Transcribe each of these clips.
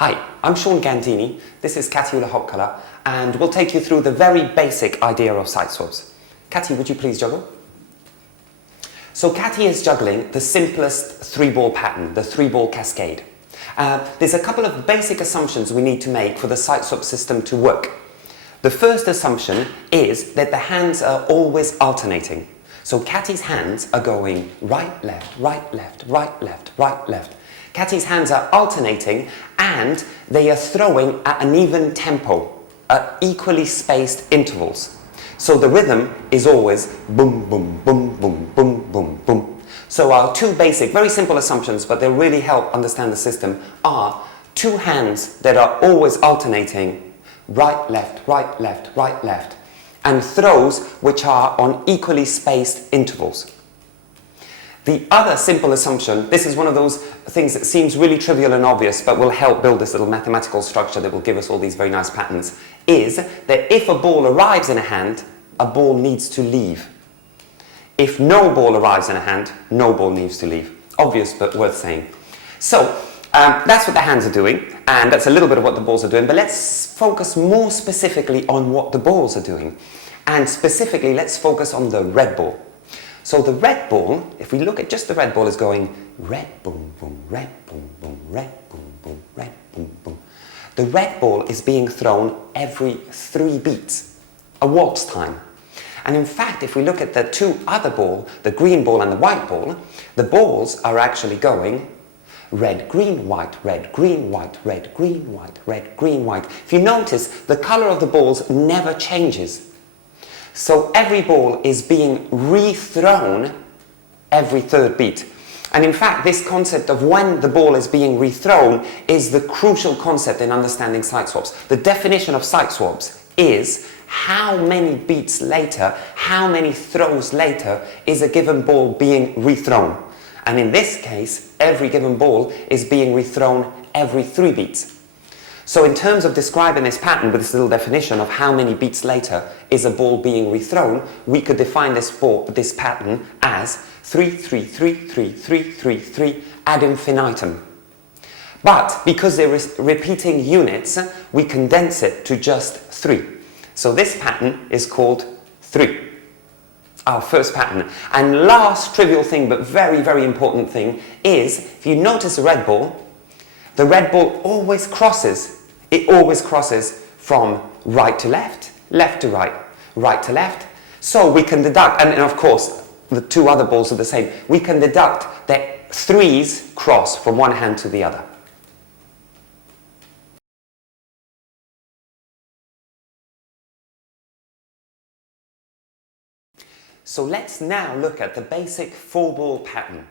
Hi, I'm Gandini, this is Kati Ylä-Hokkala, and we'll take you through the very basic idea of Siteswaps. Kati, would you please juggle? So Kati is juggling the simplest three-ball pattern, the three-ball cascade. There's a couple of basic assumptions we need to make for the Siteswap system to work. The first assumption is that the hands are always alternating. So Kati's hands are going right, left, right, left, right, left, right, left. Kati's hands are alternating and they are throwing at an even tempo, at equally spaced intervals. So the rhythm is always boom, boom, boom, boom, boom, boom, boom. So our two basic, very simple assumptions, but they really help understand the system, are two hands that are always alternating right, left, right, left, right, left, and throws which are on equally spaced intervals. The other simple assumption, this is one of those things that seems really trivial and obvious but will help build this little mathematical structure that will give us all these very nice patterns, is that if a ball arrives in a hand, a ball needs to leave. If no ball arrives in a hand, no ball needs to leave. Obvious but worth saying. So that's what the hands are doing, and that's a little bit of what the balls are doing, but let's focus more specifically on what the balls are doing. And specifically, let's focus on the red ball. So the red ball, if we look at just the red ball, is going red boom boom, red boom boom, red boom boom, red boom boom. The red ball is being thrown every 3 beats, a waltz time. And in fact, if we look at the two other balls, the green ball and the white ball, the balls are actually going red, green, white, red, green, white, red, green, white, red, green, white. If you notice, the color of the balls never changes. So every ball is being rethrown every 3rd beat. And in fact, this concept of when the ball is being rethrown is the crucial concept in understanding Siteswaps. The definition of Siteswaps is how many beats later, how many throws later is a given ball being rethrown. And in this case, every given ball is being rethrown every 3 beats. So in terms of describing this pattern with this little definition of how many beats later is a ball being rethrown, we could define this pattern as 3, 3, 3, 3, 3, 3, 3 ad infinitum. But because they're repeating units, we condense it to just 3. So this pattern is called 3. Our first pattern. And last trivial thing, but very, very important thing, is if you notice the red ball always crosses. It always crosses from right to left, left to right, right to left. So we can deduct, and of course the two other balls are the same, we can deduct that 3s cross from one hand to the other. So let's now look at the basic 4-ball pattern.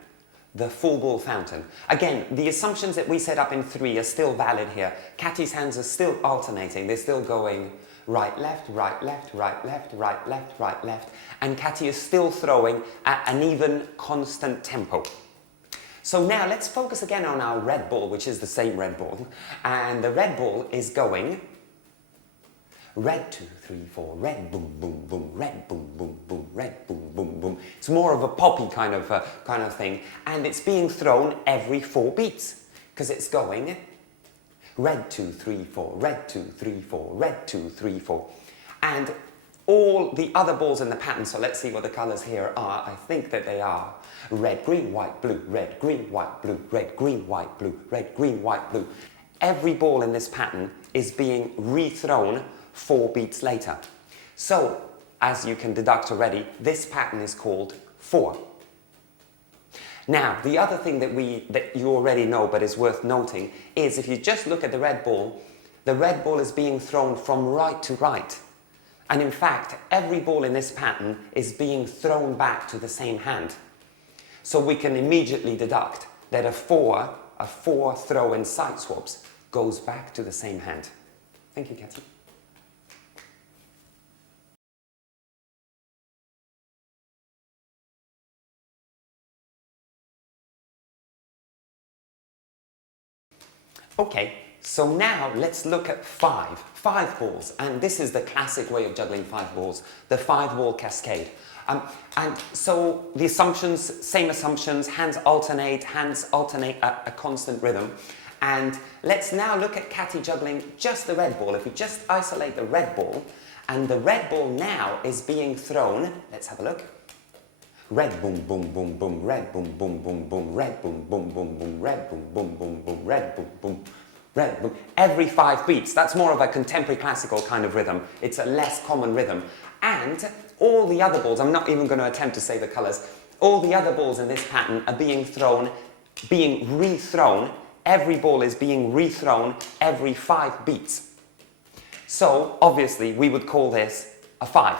The 4-ball fountain. Again, the assumptions that we set up in 3 are still valid here. Kati's hands are still alternating. They're still going right, left, right, left, right, left, right, left, right, left. And Kati is still throwing at an even constant tempo. So now let's focus again on our red ball, which is the same red ball. And the red ball is going red 2, 3, 4, red boom boom boom, red boom boom boom, red boom boom boom. It's more of a poppy kind of thing, and it's being thrown every 4 beats because it's going red 2, 3, 4, red 2, 3, 4, red 2, 3, 4, and all the other balls in the pattern. So let's see what the colors here are. I think that they are red, green, white, blue, red, green, white, blue, red, green, white, blue, red, green, white, blue. Every ball in this pattern is being rethrown 4 beats later. So, as you can deduct already, this pattern is called 4. Now, the other thing that you already know but is worth noting is if you just look at the red ball is being thrown from right to right. And in fact, every ball in this pattern is being thrown back to the same hand. So we can immediately deduct that a 4 throw in Siteswaps goes back to the same hand. Thank you, Kati. Okay, so now let's look at 5 balls, and this is the classic way of juggling 5 balls, the 5-ball cascade. And so the assumptions, same assumptions, hands alternate at a constant rhythm. And let's now look at Kati juggling just the red ball. If we just isolate the red ball, and the red ball now is being thrown, let's have a look. Red boom, boom, boom, boom, red boom, boom, boom, boom, red boom, boom, boom, boom, red boom, boom, boom, boom, red boom, boom, red boom. Every 5 beats. That's more of a contemporary classical kind of rhythm. It's a less common rhythm. And all the other balls, I'm not even going to attempt to say the colours, all the other balls in this pattern are being thrown, being rethrown. Every ball is being rethrown every 5 beats. So, obviously, we would call this a 5.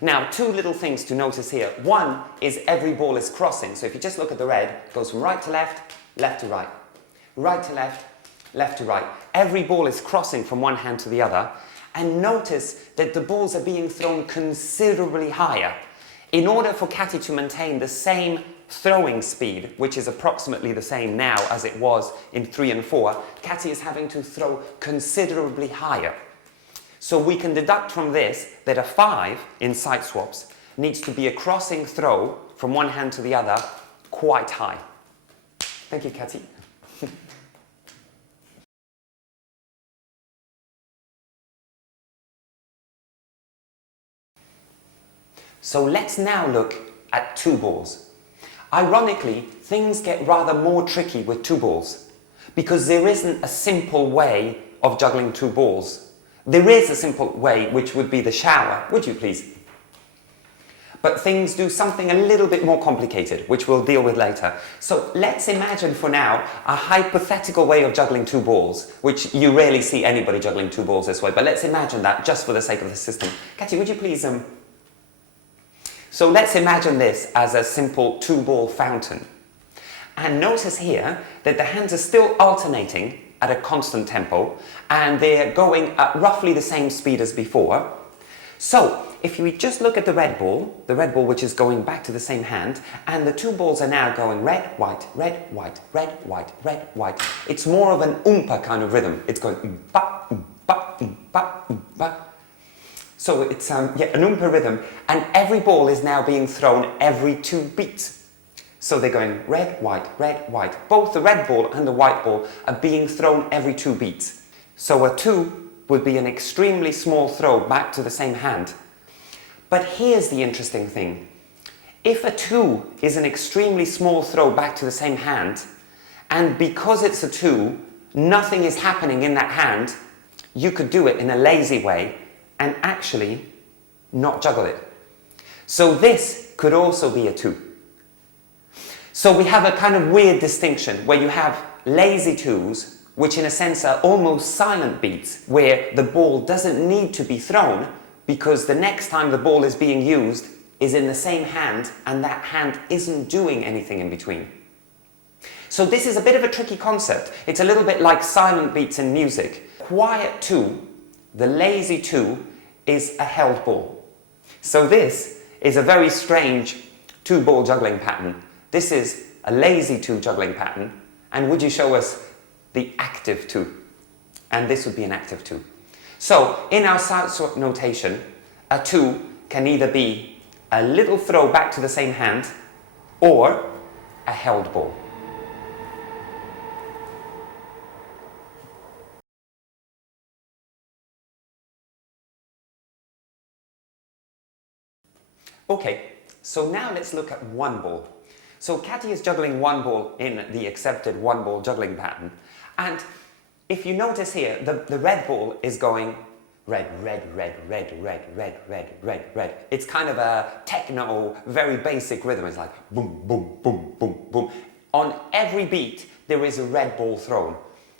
Now, 2 little things to notice here. One is every ball is crossing. So if you just look at the red, it goes from right to left, left to right. Right to left, left to right. Every ball is crossing from one hand to the other. And notice that the balls are being thrown considerably higher. In order for Kati to maintain the same throwing speed, which is approximately the same now as it was in 3 and 4, Kati is having to throw considerably higher. So we can deduct from this that a 5 in Siteswaps needs to be a crossing throw from one hand to the other quite high. Thank you, Kati. So let's now look at 2 balls. Ironically, things get rather more tricky with 2 balls because there isn't a simple way of juggling 2 balls. There is a simple way, which would be the shower, would you please? But things do something a little bit more complicated, which we'll deal with later. So let's imagine for now a hypothetical way of juggling 2 balls, which you rarely see anybody juggling 2 balls this way, but let's imagine that just for the sake of the system. Kati, would you please... So let's imagine this as a simple 2-ball fountain. And notice here that the hands are still alternating at a constant tempo, and they're going at roughly the same speed as before. So, if we just look at the red ball which is going back to the same hand, and the 2 balls are now going red, white, red, white, red, white, red, white. It's more of an oompa kind of rhythm. It's going oompa, oompa, oompa, oompa. So it's an oompa rhythm, and every ball is now being thrown every 2 beats. So they're going red, white, red, white. Both the red ball and the white ball are being thrown every 2 beats. So a 2 would be an extremely small throw back to the same hand. But here's the interesting thing. If a 2 is an extremely small throw back to the same hand, and because it's a 2, nothing is happening in that hand, you could do it in a lazy way and actually not juggle it. So this could also be a 2. So we have a kind of weird distinction where you have lazy 2s, which in a sense are almost silent beats, where the ball doesn't need to be thrown because the next time the ball is being used is in the same hand and that hand isn't doing anything in between. So this is a bit of a tricky concept. It's a little bit like silent beats in music. Quiet 2, the lazy 2, is a held ball. So this is a very strange 2-ball juggling pattern. This is a lazy 2 juggling pattern, and would you show us the active 2? And this would be an active 2. So, in our Siteswap notation, a 2 can either be a little throw back to the same hand, or a held ball. Okay, so now let's look at 1 ball. So Kati is juggling 1 ball in the accepted 1-ball juggling pattern. And if you notice here, the red ball is going red, red, red, red, red, red, red, red, red. It's kind of a techno, very basic rhythm. It's like boom, boom, boom, boom, boom. On every beat, there is a red ball thrown.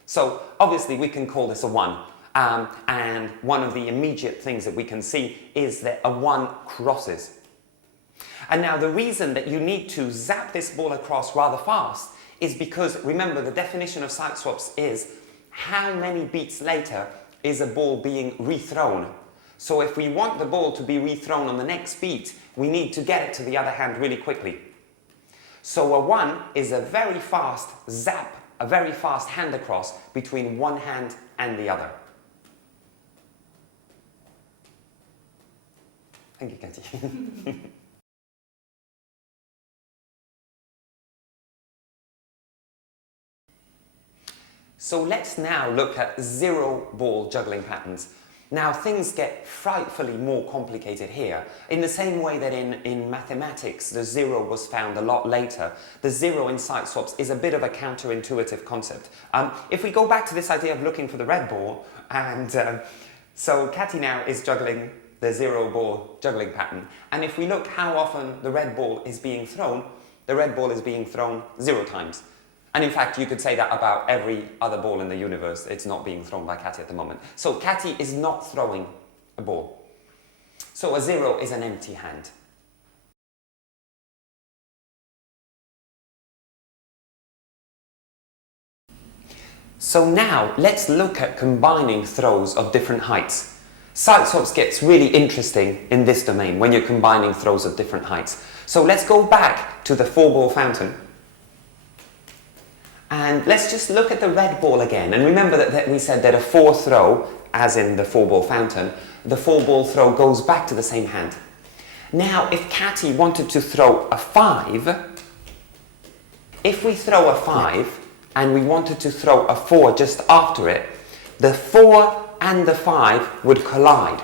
So obviously we can call this a 1. And one of the immediate things that we can see is that a 1 crosses. And now the reason that you need to zap this ball across rather fast is because, remember, the definition of Siteswaps is how many beats later is a ball being rethrown. So if we want the ball to be rethrown on the next beat, we need to get it to the other hand really quickly. So a 1 is a very fast zap, a very fast hand across between one hand and the other. Thank you, Kati. So let's now look at zero ball juggling patterns. Now things get frightfully more complicated here. In the same way that in mathematics the zero was found a lot later, the zero in Siteswaps is a bit of a counterintuitive concept. If we go back to this idea of looking for the red ball, and so Kati now is juggling the zero ball juggling pattern, and if we look how often the red ball is being thrown, the red ball is being thrown 0 times. And in fact, you could say that about every other ball in the universe. It's not being thrown by Kati at the moment. So Kati is not throwing a ball. So a 0 is an empty hand. So now let's look at combining throws of different heights. Siteswaps gets really interesting in this domain when you're combining throws of different heights. So let's go back to the 4-ball fountain. And let's just look at the red ball again. And remember that we said that a 4 throw, as in the 4-ball fountain, the 4-ball throw goes back to the same hand. Now, if Kati wanted to throw a 5, if we throw a 5 and we wanted to throw a 4 just after it, the 4 and the 5 would collide.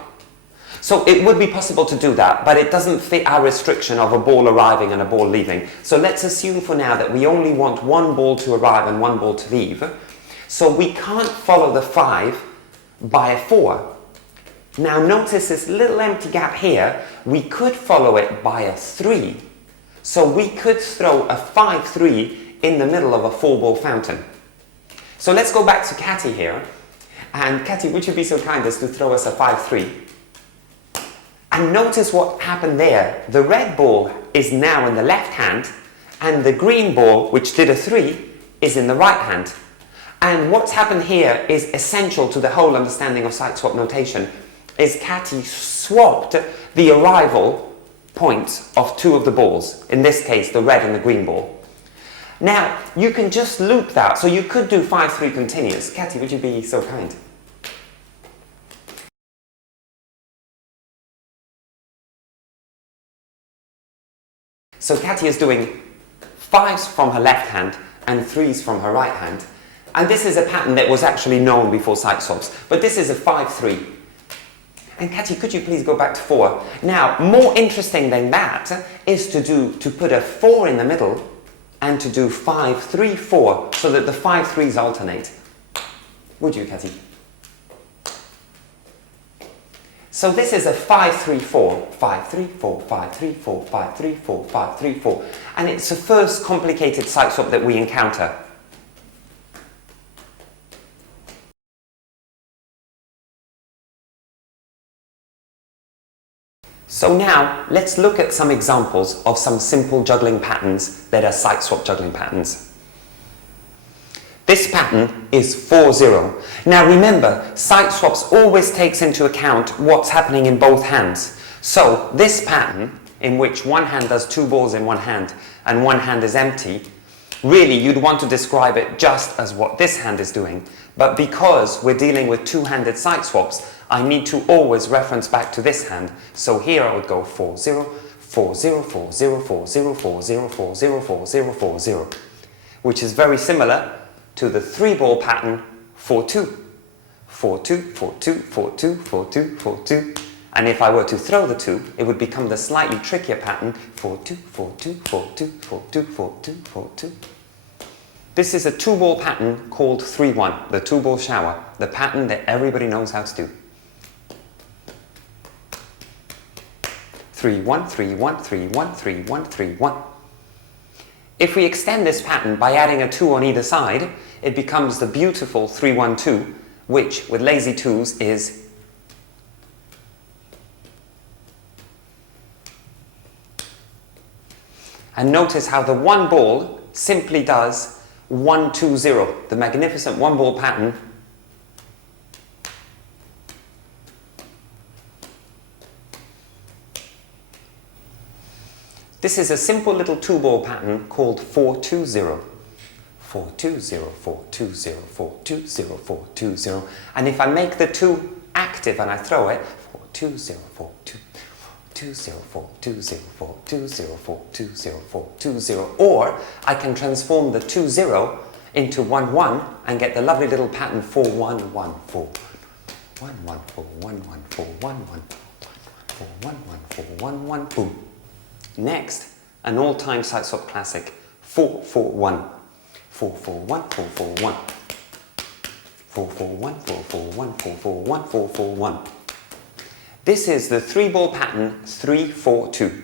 So it would be possible to do that, but it doesn't fit our restriction of a ball arriving and a ball leaving. So let's assume for now that we only want one ball to arrive and one ball to leave. So we can't follow the 5 by a 4. Now notice this little empty gap here. We could follow it by a 3. So we could throw a 5-3 in the middle of a 4-ball fountain. So let's go back to Kati here. And Kati, would you be so kind as to throw us a 5-3? And notice what happened there. The red ball is now in the left hand, and the green ball, which did a 3, is in the right hand. And what's happened here is essential to the whole understanding of Siteswap notation, is Kati swapped the arrival points of 2 of the balls, in this case the red and the green ball. Now, you can just loop that, so you could do 5-3 continuous. Kati, would you be so kind? So Kati is doing 5s from her left hand and 3s from her right hand. And this is a pattern that was actually known before Siteswaps. But this is a 5-3. And Kati, could you please go back to 4? Now, more interesting than that is to put a 4 in the middle and to do 5-3-4 so that the 5-3s alternate. Would you, Kati? So this is a 5-3-4, 5-3-4, 5-3-4, 5-3-4, 5-3-4, and it's the first complicated Siteswap that we encounter. So now let's look at some examples of some simple juggling patterns that are Siteswap juggling patterns. This pattern is 4-0. Now remember, Siteswaps always takes into account what's happening in both hands. So this pattern, in which one hand does 2 balls in one hand and one hand is empty, really you'd want to describe it just as what this hand is doing. But because we're dealing with two-handed Siteswaps, I need to always reference back to this hand. So here I would go 4-0, 4-0, 4-0, 4-0, 4-0, 4-0, 4-0, 4-0, which is very similar to the 3-ball pattern 4-2. 4-2, 4-2, 4-2, 4-2, 4-2. And if I were to throw the 2, it would become the slightly trickier pattern 4-2, 4-2, 4-2, 4-2, 4-2, 4-2. This is a 2-ball pattern called 3-1, the 2-ball shower, the pattern that everybody knows how to do. 3-1, 3-1, 3-1, 3-1, 3-1. If we extend this pattern by adding a 2 on either side, it becomes the beautiful 3-1-2, which with lazy 2s is and notice how the 1 ball simply does 1-2-0, the magnificent 1-ball pattern. This is a simple little 2-ball pattern called 4-2-0. 4-2-0, 4-2-0, 4-2-0, 4-2-0. And if I make the 2 active and I throw it, 4-2-0, 4-2, 4-2-0, 4-2-0, 4-2-0, 4-2-0, 4-2-0. Or I can transform the 2-0 into 1, 1 and get the lovely little pattern 4, 1, 1, 4. 1, 1, 4, 1, 1, 4, 1, 1, 4, 1, 1, 4, 1, 1, boom. Next, an all-time Siteswap classic, 4, 4, 1. 4, 4, 1, 4, 4, 1. 4, 4, 1, 4, 4, 1, 4, 4, 1, 4, 4, 1. This is the 3-ball pattern 3, 4, 2.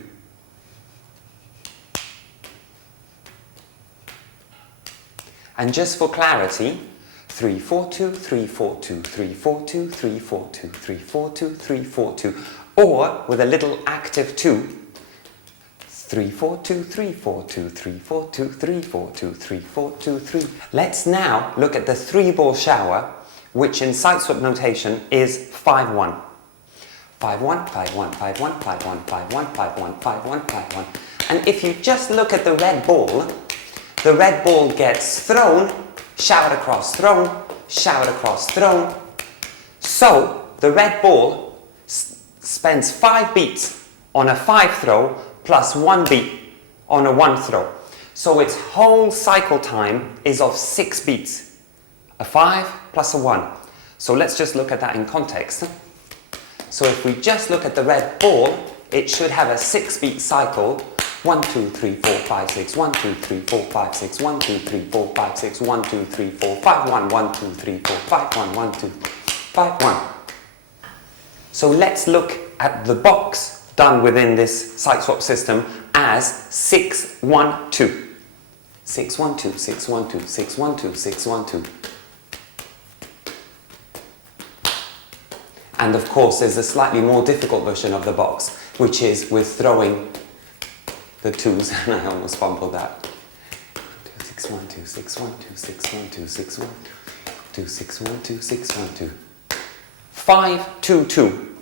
And just for clarity, 3, 4, 2, 3, 4, 2, 3, 4, 2, 3, 4, 2, 3, 4, 2, 3, 4, 2. Or with a little active 2, 3, 4, 2, 3, 4, 2, 3, 4, 2, 3, 4, 2, 3, 4, 2, 3. Let's now look at the 3-ball shower, which in Siteswap notation is 5, 1. 5, 1, 5, 1, 5, 1, 5, 1, 5, 1, 5, 1, 5, 1, 5, 1. And if you just look at the red ball gets thrown, showered across, thrown, showered across, thrown. So the red ball spends 5 beats on a 5 throw plus 1 beat on a 1 throw. So its whole cycle time is of 6 beats. A 5 plus a 1. So let's just look at that in context. So if we just look at the red ball, it should have a 6-beat cycle. 1, 2, 3, 4, 5, 6, 1, 2, 3, 4, 5, 6, 1, 2, 3, 4, 5, 6, 1, 2, 3, 4, 5, 1, 1, 2, 3, 4, 5, 1, 1, 2, 5, 1. So let's look at the box done within this Siteswap system as 6, 1, 2. 6, 1, 2, 6, 1, 2, 6, 1, 2, 6, 1, 2. And of course, there's a slightly more difficult version of the box, which is with throwing the 2s, and I almost fumbled that. 6, 1, 2, 6, 1, 2, 6, 1, 2, 6, 1, 2, 6, 1, 2, 6, 1, 2. 5, 2, 2.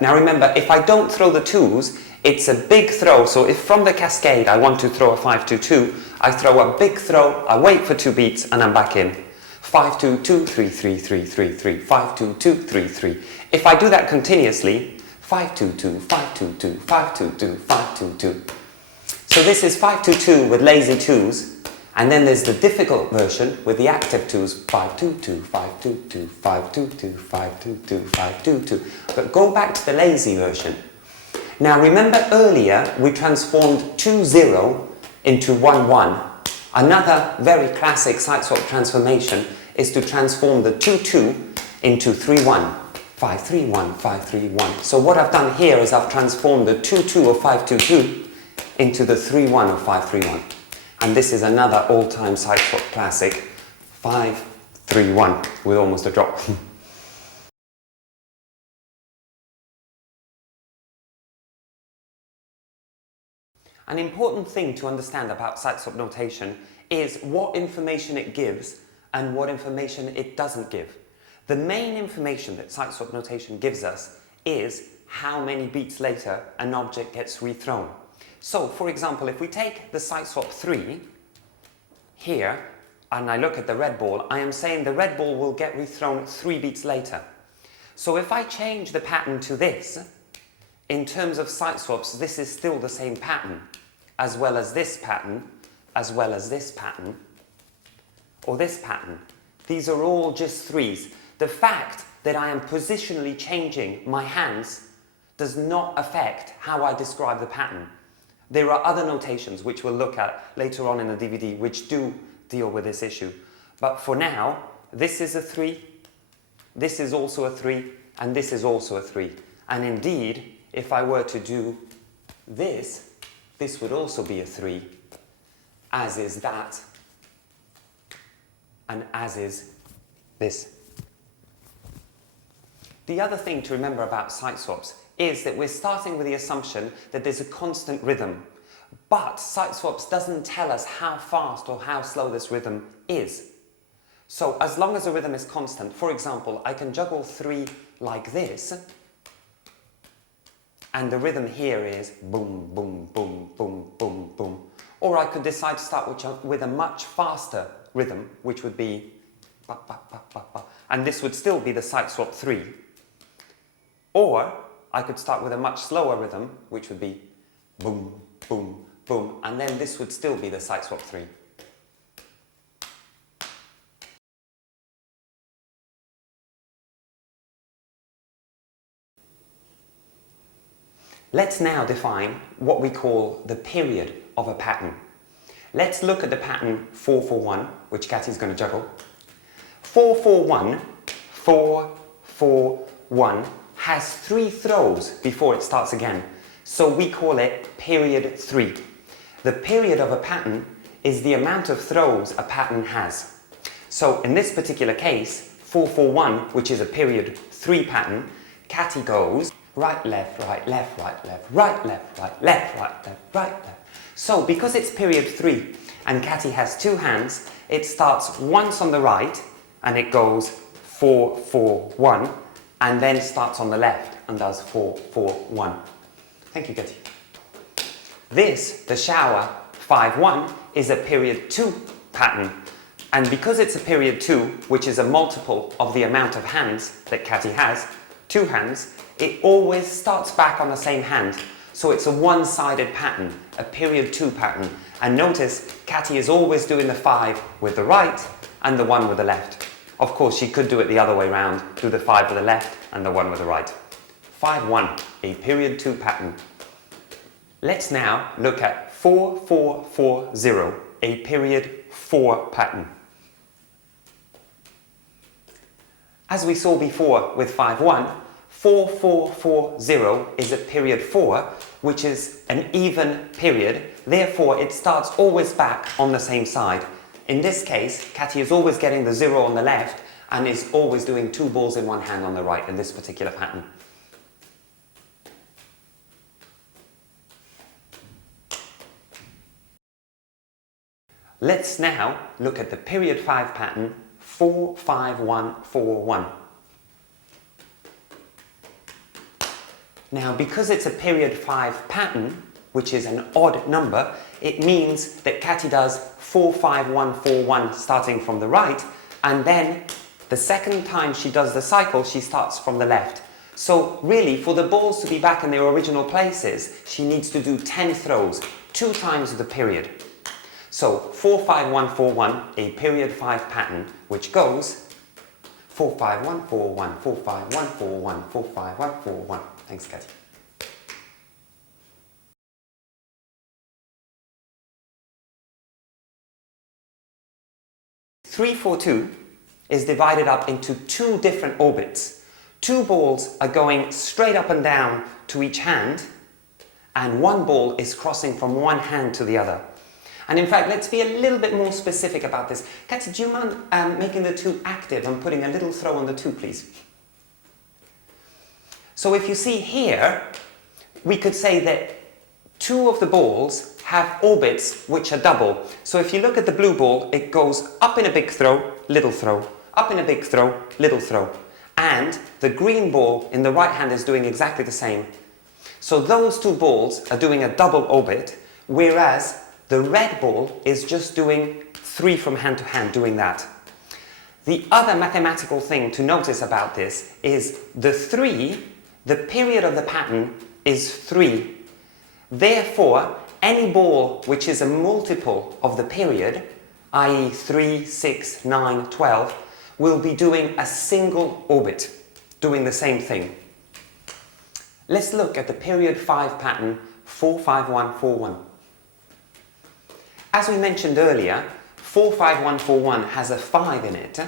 Now remember, if I don't throw the 2s, it's a big throw. So if from the cascade I want to throw a 5, 2, 2, I throw a big throw, I wait for 2 beats, and I'm back in. 5, 2, 2, 3, 3, 3, 3, 3, 5, 2, 2, 3, 3. If I do that continuously, 5, 2, 2, 5, 2, 2, 5, 2, 2, 5, 2, 2. So this is 5, 2, 2 with lazy 2s, and then there's the difficult version with the active 2s, 5, 2, 2, 5, 2, 2, 5, 2, 2, 5, 2, 2, 5, 2, 2. But go back to the lazy version. Now remember earlier we transformed 2, 0 into 1, 1. Another very classic Siteswap transformation is to transform the 2, 2 into 3, 1. 5, 3, 1, 5, 3, 1. So what I've done here is I've transformed the 2, 2 of 5, 2, 2 into the 3, 1 of 5, 3, 1. And this is another all-time Siteswap classic, 5, 3, 1, with almost a drop. An important thing to understand about Siteswap notation is what information it gives and what information it doesn't give. The main information that Siteswap notation gives us is how many beats later an object gets rethrown. So, for example, if we take the Siteswap 3 here, and I look at the red ball, I am saying the red ball will get rethrown 3 beats later. So if I change the pattern to this, in terms of Siteswaps, this is still the same pattern, as well as this pattern, as well as this pattern, or this pattern. These are all just 3s. The fact that I am positionally changing my hands does not affect how I describe the pattern. There are other notations which we'll look at later on in the DVD which do deal with this issue. But for now, this is a 3, this is also a 3, and this is also a 3. And indeed, if I were to do this, this would also be a 3, as is that, and as is this. The other thing to remember about Siteswaps is that we're starting with the assumption that there's a constant rhythm. But Siteswaps doesn't tell us how fast or how slow this rhythm is. So as long as the rhythm is constant, for example, I can juggle 3 like this, and the rhythm here is boom, boom, boom, boom, boom, boom. Or I could decide to start with a much faster rhythm, which would be ba, ba, ba, ba, ba, and this would still be the Siteswap 3. Or I could start with a much slower rhythm, which would be boom, boom, boom, and then this would still be the Siteswap 3. Let's now define what we call the period of a pattern. Let's look at the pattern 4-4-1, which Kati's going to juggle. 4-4-1, 4-4-1 has 3 throws before it starts again. So we call it period 3. The period of a pattern is the amount of throws a pattern has. So in this particular case, 4-4-1, which is a period 3 pattern, Kati goes right, left, right, left, right, left, right, left, right, left, right, left, right, left. So because it's period 3 and Kati has 2 hands, it starts once on the right and it goes 4-4-1 and then starts on the left and does 4-4-1. Thank you, Kati. This, the shower 5-1, is a period 2 pattern. And because it's a period 2, which is a multiple of the amount of hands that Kati has, 2 hands, it always starts back on the same hand. So it's a one-sided pattern, a period 2 pattern. And notice, Kati is always doing the 5 with the right and the 1 with the left. Of course, she could do it the other way round, do the 5 with the left and the 1 with the right. 5-1, a period 2 pattern. Let's now look at 4-4-4-0, a period 4 pattern. As we saw before with 5-1, 4-4-4-0 is a period 4, which is an even period. Therefore, it starts always back on the same side. In this case, Kati is always getting the 0 on the left and is always doing 2 balls in one hand on the right in this particular pattern. Let's now look at the period 5 pattern 4-5-1-4-1. Now, because it's a period 5 pattern, which is an odd number, it means that Kati does 4-5-1-4-1 starting from the right, and then the second time she does the cycle, she starts from the left. So really, for the balls to be back in their original places, she needs to do 10 throws, 2 times the period. So 4-5-1-4-1, a period 5 pattern, which goes 4-5-1-4-1, 4-5-1-4-1, 4-5-1-4-1. Thanks, Kati. Three, 4, 2 is divided up into 2 different orbits. 2 balls are going straight up and down to each hand, and 1 ball is crossing from one hand to the other. And in fact, let's be a little bit more specific about this. Kati, do you mind making the 2 active and putting a little throw on the 2, please? So if you see here, we could say that 2 of the balls have orbits which are double. So if you look at the blue ball, it goes up in a big throw, little throw, up in a big throw, little throw. And the green ball in the right hand is doing exactly the same. So those 2 balls are doing a double orbit, whereas the red ball is just doing 3 from hand to hand, doing that. The other mathematical thing to notice about this is the 3, the period of the pattern is 3. Therefore, any ball which is a multiple of the period, i.e. 3, 6, 9, 12, will be doing a single orbit, doing the same thing. Let's look at the period 5 pattern 4-5-1-4-1. As we mentioned earlier, 4-5-1-4-1 has a 5 in it,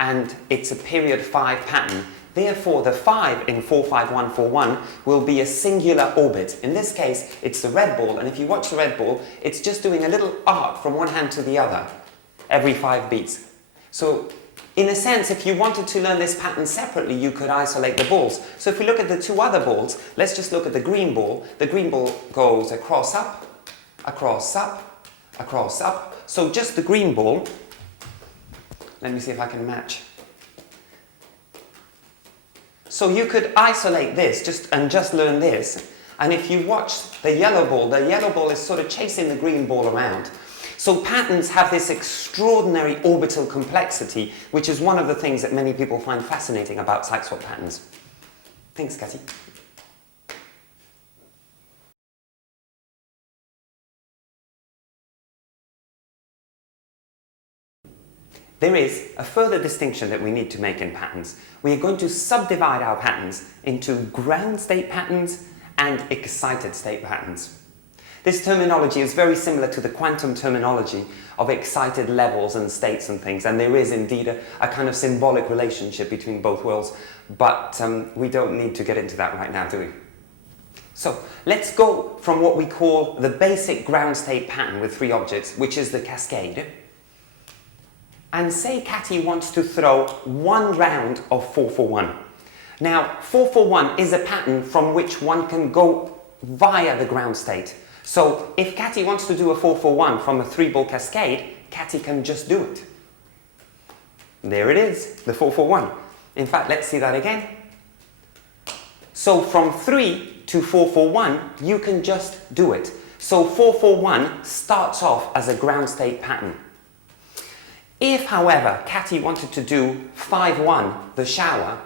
and it's a period 5 pattern. Therefore, the 5 in 4-5-1-4-1 will be a singular orbit. In this case, it's the red ball, and if you watch the red ball, it's just doing a little arc from one hand to the other every 5 beats. So, in a sense, if you wanted to learn this pattern separately, you could isolate the balls. So if we look at the 2 other balls, let's just look at the green ball. The green ball goes across up, across up, across up. So just the green ball. Let me see if I can match. So you could isolate this just learn this. And if you watch the yellow ball is sort of chasing the green ball around. So patterns have this extraordinary orbital complexity, which is one of the things that many people find fascinating about Siteswap patterns. Thanks, Kati. There is a further distinction that we need to make in patterns. We are going to subdivide our patterns into ground state patterns and excited state patterns. This terminology is very similar to the quantum terminology of excited levels and states and things, and there is indeed a kind of symbolic relationship between both worlds, but we don't need to get into that right now, do we? So let's go from what we call the basic ground state pattern with three objects, which is the cascade, and say Kati wants to throw one round of 4-4-1. Now, 4-4-1 is a pattern from which one can go via the ground state. So if Kati wants to do a 4-4-1 from a 3-ball cascade, Kati can just do it. There it is, the 4-4-1. In fact, let's see that again. So from 3 to 4-4-1, you can just do it. So 4-4-1 starts off as a ground state pattern. If, however, Kati wanted to do 5-1, the shower,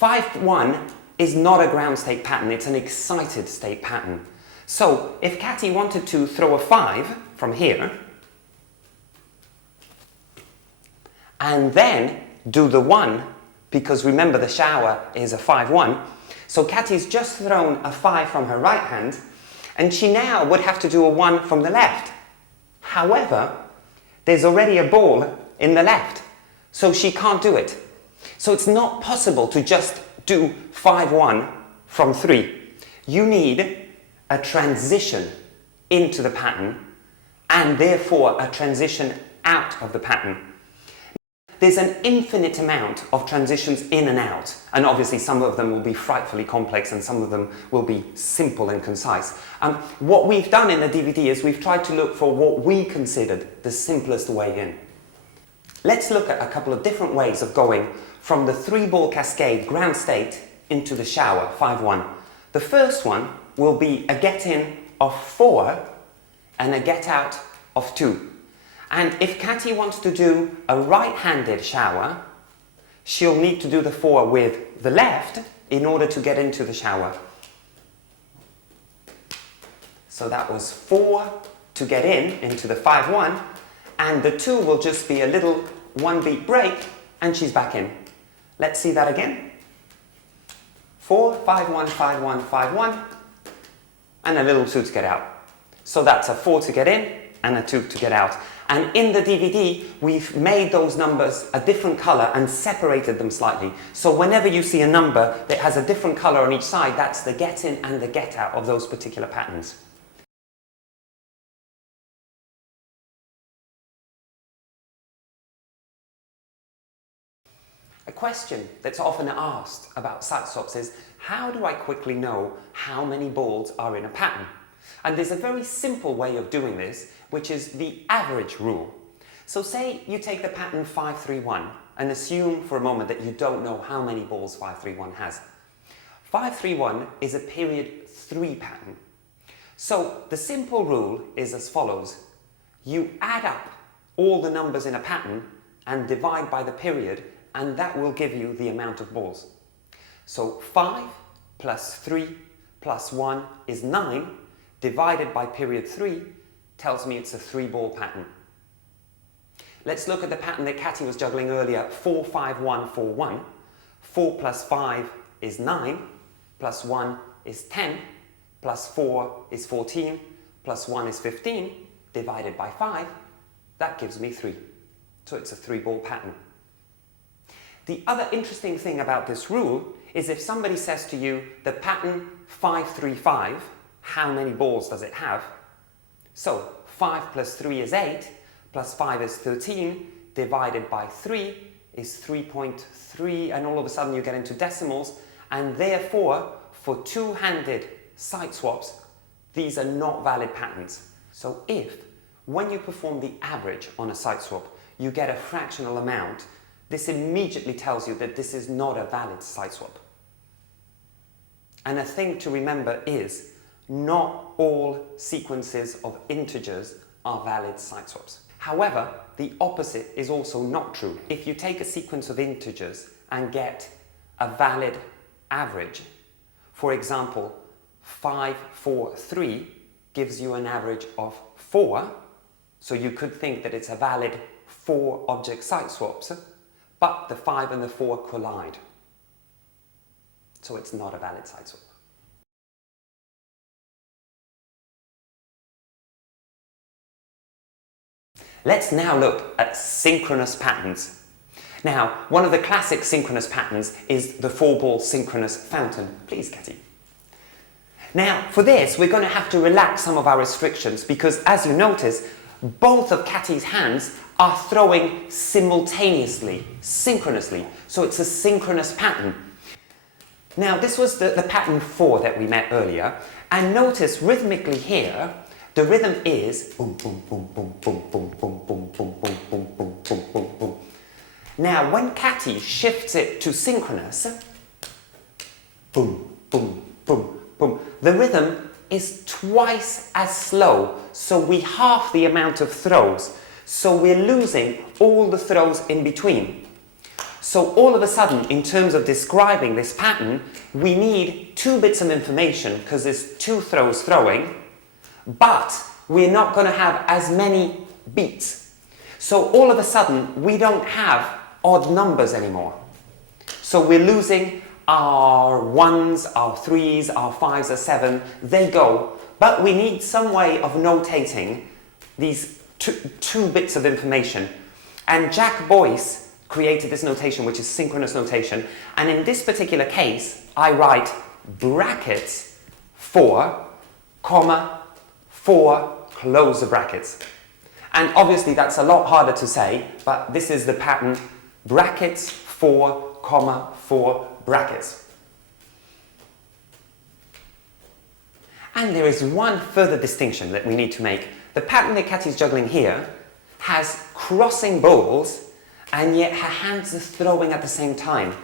5-1 is not a ground state pattern, it's an excited state pattern. So if Kati wanted to throw a 5 from here, and then do the 1, because remember the shower is a 5-1, so Kati's just thrown a 5 from her right hand, and she now would have to do a 1 from the left. However, there's already a ball in the left, so she can't do it. So it's not possible to just do 5-1 from 3. You need a transition into the pattern, and therefore a transition out of the pattern. There's an infinite amount of transitions in and out, and obviously some of them will be frightfully complex and some of them will be simple and concise. What we've done in the DVD is we've tried to look for what we considered the simplest way in. Let's look at a couple of different ways of going from the 3-ball cascade ground state into the shower, 5-1. The first one will be a get in of 4 and a get out of 2. And if Kati wants to do a right-handed shower, she'll need to do the 4 with the left in order to get into the shower. So that was 4 to get into the 5-1, and the 2 will just be a little 1-beat break, and she's back in. Let's see that again. 4, 5-1, 5-1, 5-1, and a little 2 to get out. So that's a 4 to get in and a 2 to get out. And in the DVD, we've made those numbers a different color and separated them slightly. So whenever you see a number that has a different color on each side, that's the get in and the get out of those particular patterns. A question that's often asked about Siteswaps is, how do I quickly know how many balls are in a pattern? And there's a very simple way of doing this, which is the average rule. So say you take the pattern 5-3-1 and assume for a moment that you don't know how many balls 5-3-1 has. 5-3-1 is a period 3 pattern. So the simple rule is as follows. You add up all the numbers in a pattern and divide by the period, and that will give you the amount of balls. So 5 plus 3 plus 1 is 9, divided by period 3 tells me it's a 3-ball pattern. Let's look at the pattern that Kati was juggling earlier, 4-5-1-4-1. 4 plus 5 is 9, plus 1 is 10, plus 4 is 14, plus 1 is 15, divided by 5, that gives me 3. So it's a 3-ball pattern. The other interesting thing about this rule is if somebody says to you, the pattern 5-3-5, how many balls does it have? So 5 plus 3 is 8, plus 5 is 13, divided by 3 is 3.3, and all of a sudden you get into decimals, and therefore for two-handed Siteswaps, these are not valid patterns. So if, when you perform the average on a Siteswap, you get a fractional amount, this immediately tells you that this is not a valid Siteswap. And a thing to remember is, not all sequences of integers are valid Siteswaps. However, the opposite is also not true. If you take a sequence of integers and get a valid average, for example, 5, 4, 3 gives you an average of 4, so you could think that it's a valid 4-object Siteswaps, but the 5 and the 4 collide. So it's not a valid Siteswap. Let's now look at synchronous patterns. Now, one of the classic synchronous patterns is the 4-ball synchronous fountain. Please, Kati. Now, for this, we're going to have to relax some of our restrictions because, as you notice, both of Kati's hands are throwing simultaneously, synchronously. So it's a synchronous pattern. Now, this was the pattern 4 that we met earlier. And notice rhythmically here, the rhythm is boom, boom, boom, boom, boom, boom, boom, boom, boom, boom, boom, boom, boom, boom, boom. Now, when Kati shifts it to synchronous, boom, boom, boom, boom, the rhythm is twice as slow, so we halve the amount of throws. So we're losing all the throws in between. So all of a sudden, in terms of describing this pattern, we need 2 bits of information because there's 2 throws throwing, but we're not going to have as many beats. So all of a sudden, we don't have odd numbers anymore. So we're losing our 1s, our 3s, our 5s, our 7, they go, but we need some way of notating these two bits of information. And Jack Boyce created this notation, which is synchronous notation. And in this particular case, I write brackets 4, comma, 4, close the brackets. And obviously that's a lot harder to say, but this is the pattern, brackets 4, comma, 4, brackets. And there is one further distinction that we need to make. The pattern that Kati's juggling here has crossing balls, and yet her hands are throwing at the same time.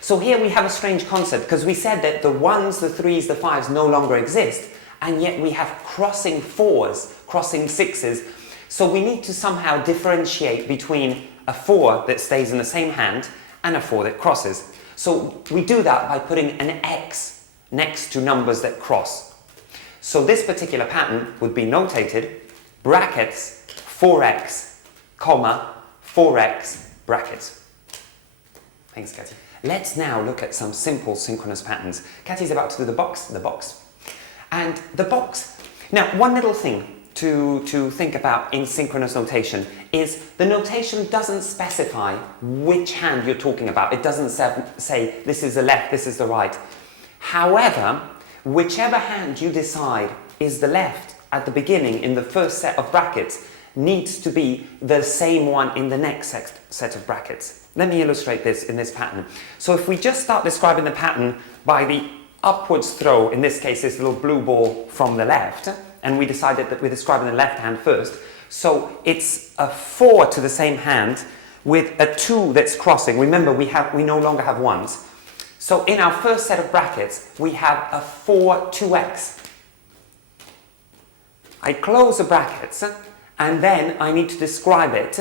So here we have a strange concept, because we said that the 1s, the 3s, the 5s no longer exist, and yet we have crossing 4s, crossing 6s. So we need to somehow differentiate between a 4 that stays in the same hand and a 4 that crosses. So we do that by putting an X next to numbers that cross. So this particular pattern would be notated brackets 4x, comma, 4x, brackets. Thanks, Kati. Let's now look at some simple synchronous patterns. Kati's about to do the box. And the box. Now, one little thing to think about in synchronous notation is the notation doesn't specify which hand you're talking about. It doesn't say this is the left, this is the right. However, whichever hand you decide is the left at the beginning in the first set of brackets needs to be the same one in the next set of brackets. Let me illustrate this in this pattern. So if we just start describing the pattern by the upwards throw, in this case this little blue ball from the left, and we decided that we're describing the left hand first, so it's a 4 to the same hand with a 2 that's crossing. Remember, we no longer have 1s. So in our first set of brackets, we have a 4 2x. I close the brackets, and then I need to describe it.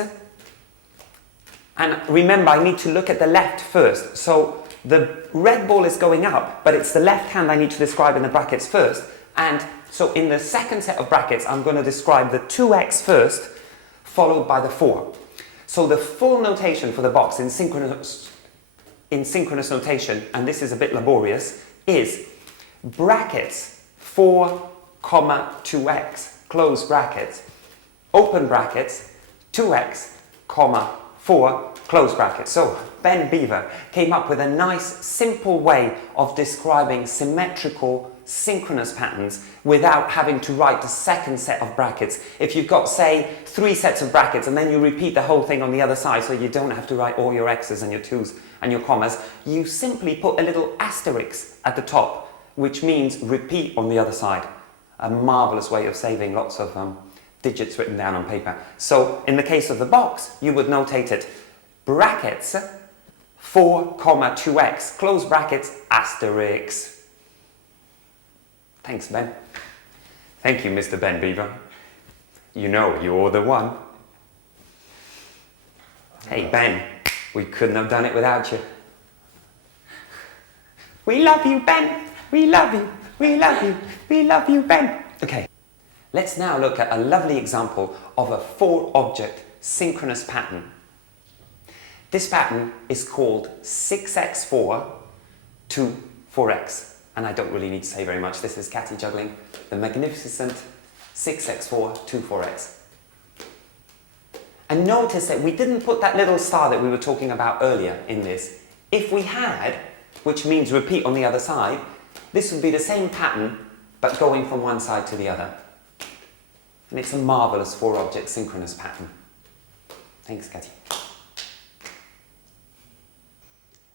And remember, I need to look at the left first. So the red ball is going up, but it's the left hand I need to describe in the brackets first. And so in the second set of brackets, I'm going to describe the 2x first, followed by the 4. So the full notation for the box in synchronous notation, and this is a bit laborious, is brackets 4, comma, 2x, close brackets, open brackets, 2x, comma, 4, close brackets. So Ben Beaver came up with a nice, simple way of describing symmetrical synchronous patterns without having to write the second set of brackets. If you've got, say, 3 sets of brackets and then you repeat the whole thing on the other side so you don't have to write all your x's and your 2's and your commas, you simply put a little asterisk at the top, which means repeat on the other side. A marvelous way of saving lots of digits written down on paper. So in the case of the box, you would notate it brackets 4, comma, 2x, close brackets, asterisk. Thanks, Ben. Thank you, Mr. Ben Beaver. You know you're the one. Hey, Ben, we couldn't have done it without you. We love you, Ben. We love you. We love you. We love you, Ben. Okay, let's now look at a lovely example of a 4-object synchronous pattern. This pattern is called 6x4 to 4x. And I don't really need to say very much. This is Kati juggling the magnificent 6x4 to 4x. And notice that we didn't put that little star that we were talking about earlier in this. If we had, which means repeat on the other side, this would be the same pattern, but going from one side to the other. And it's a marvellous 4-object synchronous pattern. Thanks, Kati.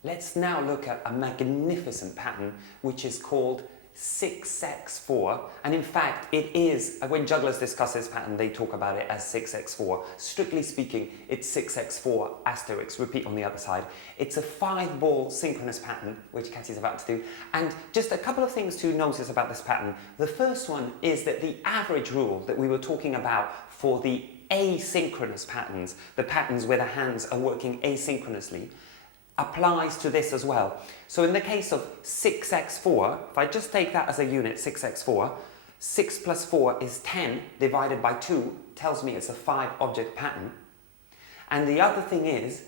Let's now look at a magnificent pattern which is called 6x4, and in fact it is, when jugglers discuss this pattern they talk about it as 6x4. Strictly speaking it's 6x4 asterisk, repeat on the other side. It's a 5-ball synchronous pattern which Kati's about to do, and just a couple of things to notice about this pattern. The first one is that the average rule that we were talking about for the asynchronous patterns, the patterns where the hands are working asynchronously, applies to this as well. So in the case of 6x4, if I just take that as a unit, 6x4, 6 plus 4 is 10 divided by 2 tells me it's a 5-object pattern. And the other thing is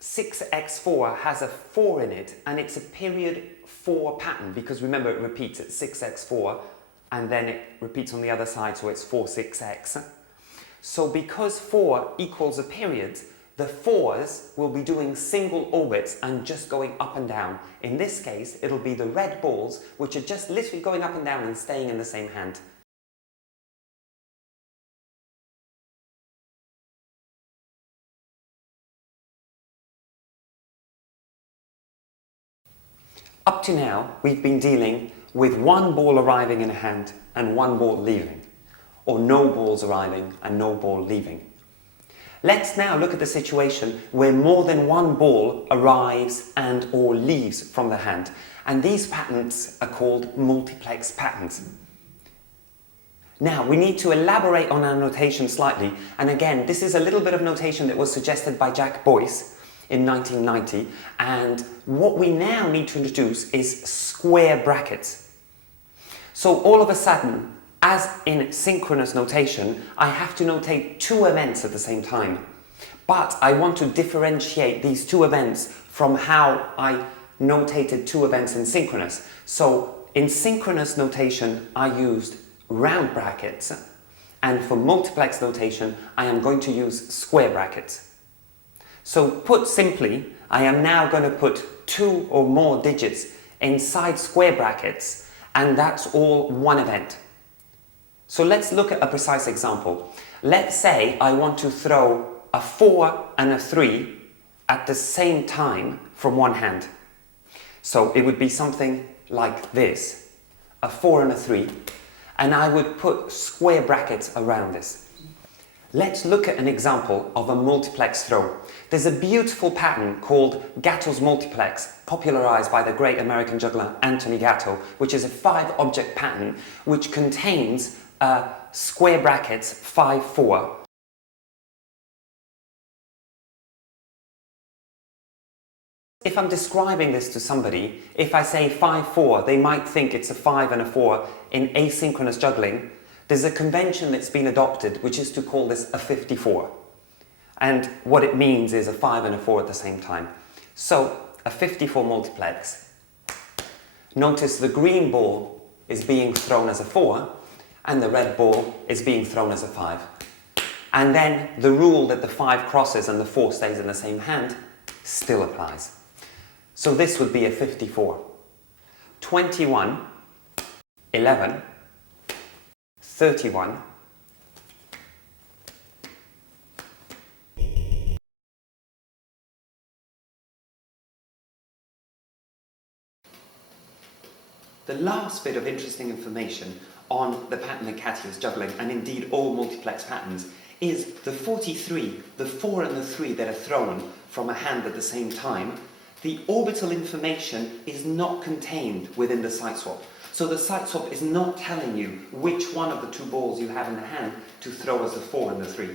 6x4 has a 4 in it, and it's a period 4 pattern because remember it repeats at 6x4 and then it repeats on the other side, so it's 4 6x. So because 4 equals a period, the 4s will be doing single orbits and just going up and down. In this case, it'll be the red balls, which are just literally going up and down and staying in the same hand. Up to now, we've been dealing with 1 ball arriving in a hand and 1 ball leaving, or no balls arriving and no ball leaving. Let's now look at the situation where more than 1 ball arrives and or leaves from the hand, and these patterns are called multiplex patterns. Now we need to elaborate on our notation slightly, and again this is a little bit of notation that was suggested by Jack Boyce in 1990, and what we now need to introduce is square brackets. So all of a sudden, as in synchronous notation, I have to notate 2 events at the same time. But I want to differentiate these 2 events from how I notated 2 events in synchronous. So in synchronous notation, I used round brackets, and for multiplex notation, I am going to use square brackets. So put simply, I am now going to put 2 or more digits inside square brackets, and that's all one event. So let's look at a precise example. Let's say I want to throw a 4 and a 3 at the same time from one hand. So it would be something like this, a 4 and a 3, and I would put square brackets around this. Let's look at an example of a multiplex throw. There's a beautiful pattern called Gatto's multiplex, popularized by the great American juggler Anthony Gatto, which is a 5-object pattern which contains square brackets 5 4. If I'm describing this to somebody, if I say 5 4, they might think it's a 5 and a 4 in asynchronous juggling. There's a convention that's been adopted which is to call this a 54. And what it means is a 5 and a 4 at the same time. So a 54 multiplex. Notice the green ball is being thrown as a 4 and the red ball is being thrown as a 5. And then the rule that the 5 crosses and the 4 stays in the same hand still applies. So this would be a 54. 21, 11, 31, the last bit of interesting information on the pattern that Kati is juggling, and indeed all multiplex patterns, is the 43, the 4 and the 3 that are thrown from a hand at the same time. The orbital information is not contained within the Siteswap. So the Siteswap is not telling you which one of the 2 balls you have in the hand to throw as the 4 and the 3.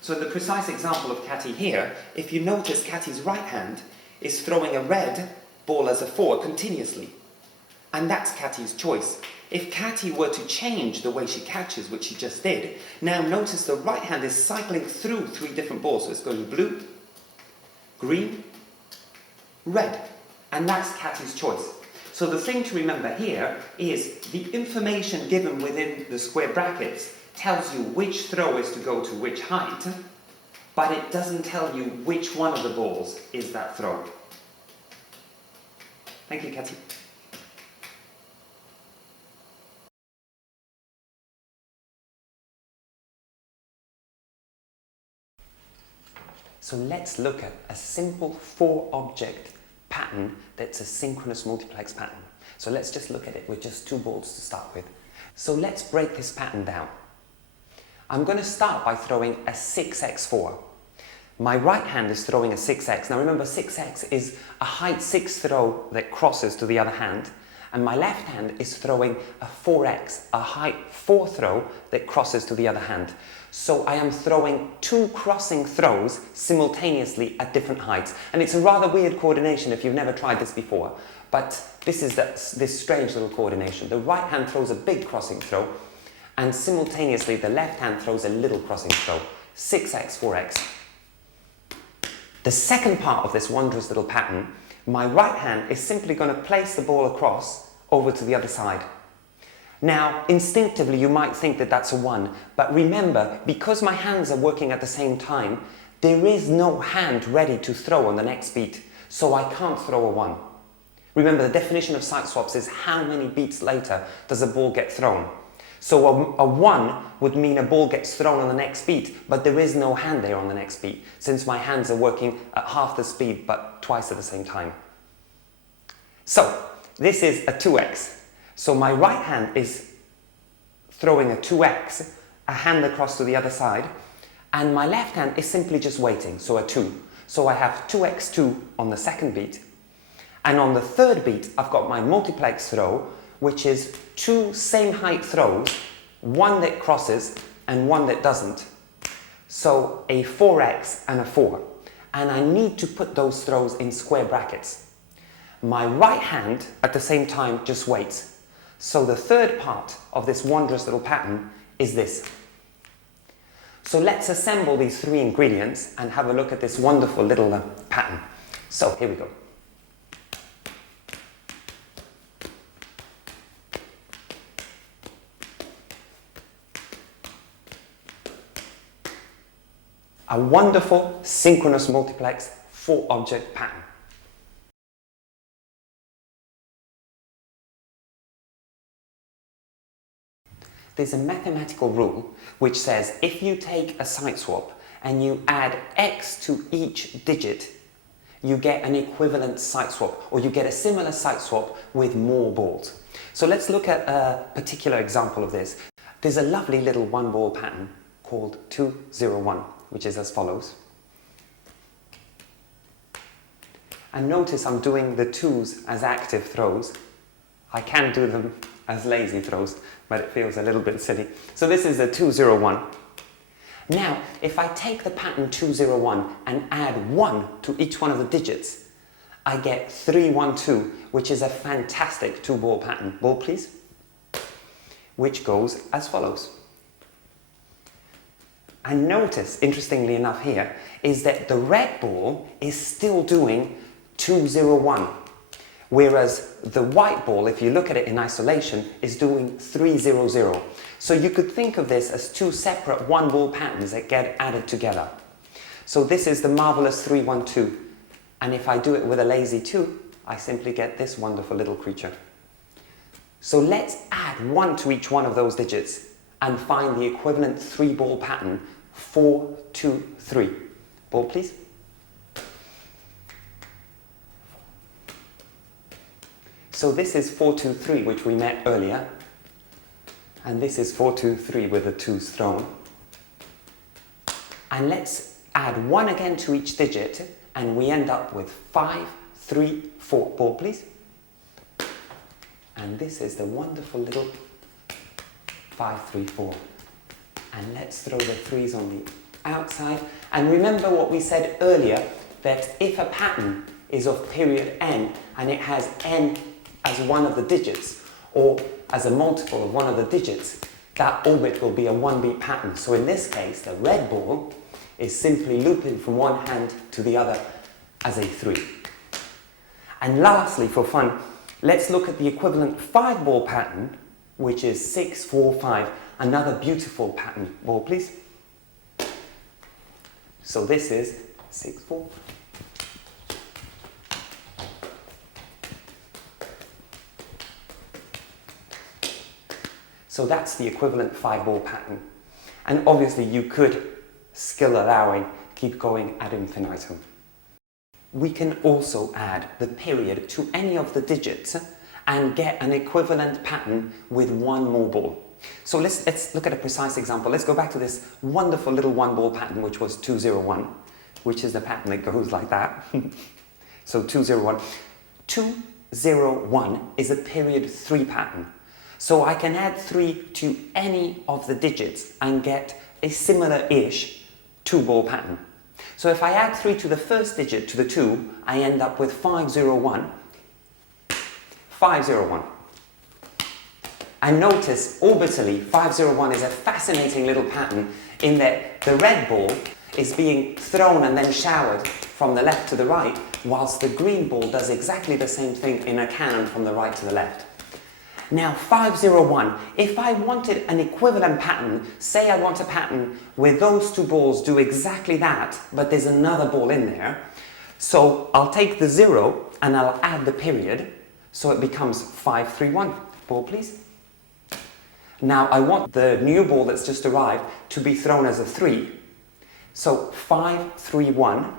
So in the precise example of Kati here, if you notice Kati's right hand is throwing a red ball as a 4 continuously. And that's Kati's choice. If Kati were to change the way she catches, which she just did, now notice the right hand is cycling through 3 different balls. So it's going blue, green, red. And that's Kati's choice. So the thing to remember here is the information given within the square brackets tells you which throw is to go to which height, but it doesn't tell you which one of the balls is that throw. Thank you, Kati. So let's look at a simple 4-object pattern that's a synchronous multiplex pattern. So let's just look at it with just 2 balls to start with. So let's break this pattern down. I'm going to start by throwing a 6x4. My right hand is throwing a 6x. Now remember, 6x is a height 6 throw that crosses to the other hand, and my left hand is throwing a 4x, a height 4 throw that crosses to the other hand. So I am throwing 2 crossing throws simultaneously at different heights. And it's a rather weird coordination if you've never tried this before. But this is this strange little coordination. The right hand throws a big crossing throw, and simultaneously the left hand throws a little crossing throw. 6x, 4x. The second part of this wondrous little pattern, my right hand is simply going to place the ball across over to the other side. Now, instinctively you might think that that's a 1, but remember, because my hands are working at the same time, there is no hand ready to throw on the next beat, so I can't throw a 1. Remember, the definition of Siteswaps is how many beats later does a ball get thrown. So a 1 would mean a ball gets thrown on the next beat, but there is no hand there on the next beat, since my hands are working at half the speed, but twice at the same time. So, this is a 2x. So my right hand is throwing a 2x, a hand across to the other side, and my left hand is simply just waiting, so a 2. So I have 2x2 on the second beat, and on the third beat I've got my multiplex throw, which is 2 same height throws, 1 that crosses and 1 that doesn't. So a 4x and a 4, and I need to put those throws in square brackets. My right hand at the same time just waits. So the third part of this wondrous little pattern is this. So let's assemble these 3 ingredients and have a look at this wonderful little pattern. So here we go. A wonderful synchronous multiplex 4-object pattern. There's a mathematical rule which says if you take a Siteswap and you add x to each digit, you get an equivalent Siteswap, or you get a similar Siteswap with more balls. So let's look at a particular example of this. There's a lovely little 1-ball pattern called 201, which is as follows. And notice I'm doing the 2s as active throws. I can do them as lazy throws, but it feels a little bit silly. So this is a 201. Now, if I take the pattern 201 and add 1 to each one of the digits, I get 312, which is a fantastic 2-ball pattern. Ball, please. Which goes as follows. And notice, interestingly enough here, is that the red ball is still doing 201. Whereas the white ball, if you look at it in isolation, is doing 300. So you could think of this as 2 separate 1-ball patterns that get added together. So this is the marvelous 312. And if I do it with a lazy 2, I simply get this wonderful little creature. So let's add 1 to each one of those digits and find the equivalent 3-ball pattern, 423. Ball, please. So this is 423, which we met earlier, and this is 423 with the 2s thrown. And let's add 1 again to each digit, and we end up with 534. Ball, please. And this is the wonderful little 534. And let's throw the 3s on the outside. And remember what we said earlier, that if a pattern is of period n and it has n as one of the digits, or as a multiple of one of the digits, that orbit will be a 1-beat pattern. So in this case, the red ball is simply looping from one hand to the other as a 3. And lastly, for fun, let's look at the equivalent 5-ball pattern, which is 645, another beautiful pattern. Ball, please. So this is 6-4. So that's the equivalent 5-ball pattern. And obviously you could, skill allowing, keep going ad infinitum. We can also add the period to any of the digits and get an equivalent pattern with one more ball. So let's look at a precise example. Let's go back to this wonderful little 1-ball pattern, which was 201, which is the pattern that goes like that. So 201. 201 is a period 3 pattern. So I can add 3 to any of the digits and get a similar-ish 2-ball pattern. So if I add 3 to the first digit, to the 2, I end up with 501. 501. And notice, orbitally, 501 is a fascinating little pattern in that the red ball is being thrown and then showered from the left to the right, whilst the green ball does exactly the same thing in a cannon from the right to the left. Now 501, if I wanted an equivalent pattern, say I want a pattern where those 2 balls do exactly that, but there's another ball in there, so I'll take the 0 and I'll add the period, so it becomes 531. Ball please. Now I want the new ball that's just arrived to be thrown as a 3, so 531.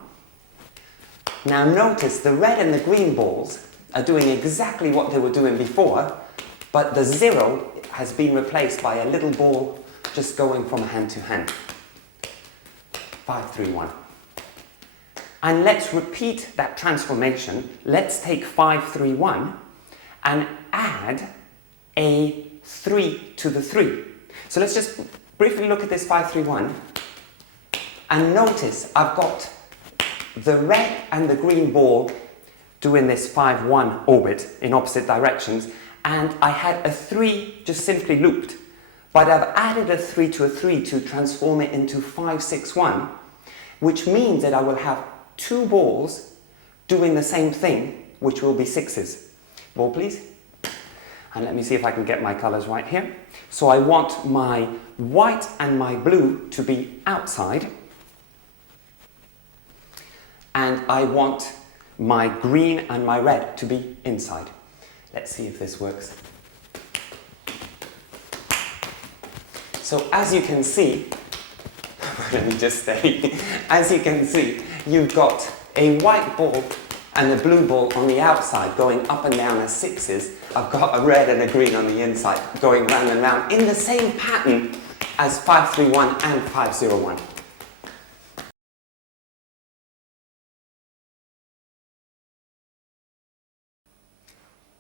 Now notice the red and the green balls are doing exactly what they were doing before, but the 0 has been replaced by a little ball just going from hand to hand. 531. And let's repeat that transformation. Let's take 531 and add a 3 to the 3. So let's just briefly look at this 531 and notice I've got the red and the green ball doing this 5-1 orbit in opposite directions, and I had a 3 just simply looped, but I've added a 3 to a 3 to transform it into 5-6-1, which means that I will have 2 balls doing the same thing, which will be 6s. Ball please. And let me see if I can get my colours right here. So I want my white and my blue to be outside, and I want my green and my red to be inside. Let's see if this works. So as you can see, let me just say, as you can see, you've got a white ball and a blue ball on the outside going up and down as 6s. I've got a red and a green on the inside going round and round in the same pattern as 531 and 501.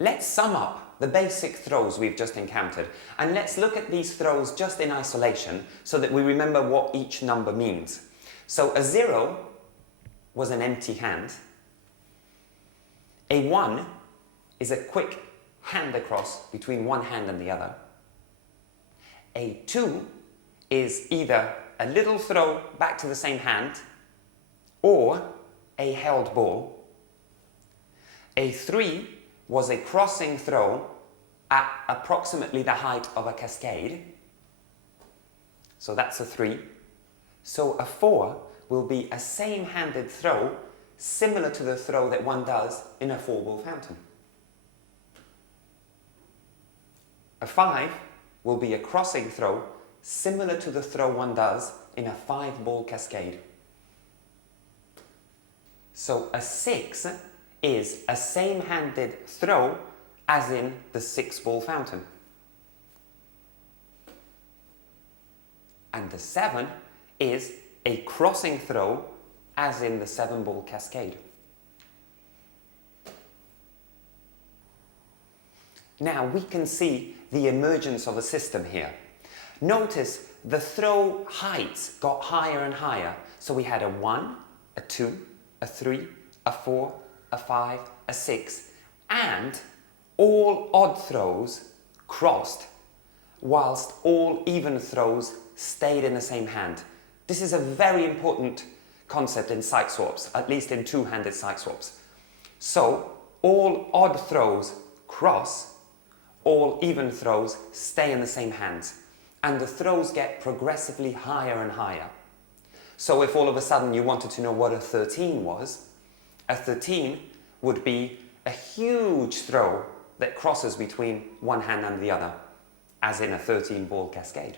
Let's sum up the basic throws we've just encountered, and let's look at these throws just in isolation so that we remember what each number means. So a 0 was an empty hand. A 1 is a quick hand across between one hand and the other. A 2 is either a little throw back to the same hand or a held ball. A 3 was a crossing throw at approximately the height of a cascade. So that's a 3. So a 4 will be a same-handed throw similar to the throw that one does in a 4-ball fountain. A 5 will be a crossing throw similar to the throw one does in a 5-ball cascade. So a 6 is a same-handed throw as in the 6-ball fountain. And the 7 is a crossing throw as in the 7-ball cascade. Now we can see the emergence of a system here. Notice the throw heights got higher and higher. So we had a 1, a 2, a 3, a 4, a 5, a 6, and all odd throws crossed, whilst all even throws stayed in the same hand. This is a very important concept in Siteswaps, at least in two-handed Siteswaps. So, all odd throws cross, all even throws stay in the same hands, and the throws get progressively higher and higher. So if all of a sudden you wanted to know what a 13 was, a 13 would be a huge throw that crosses between one hand and the other, as in a 13-ball cascade.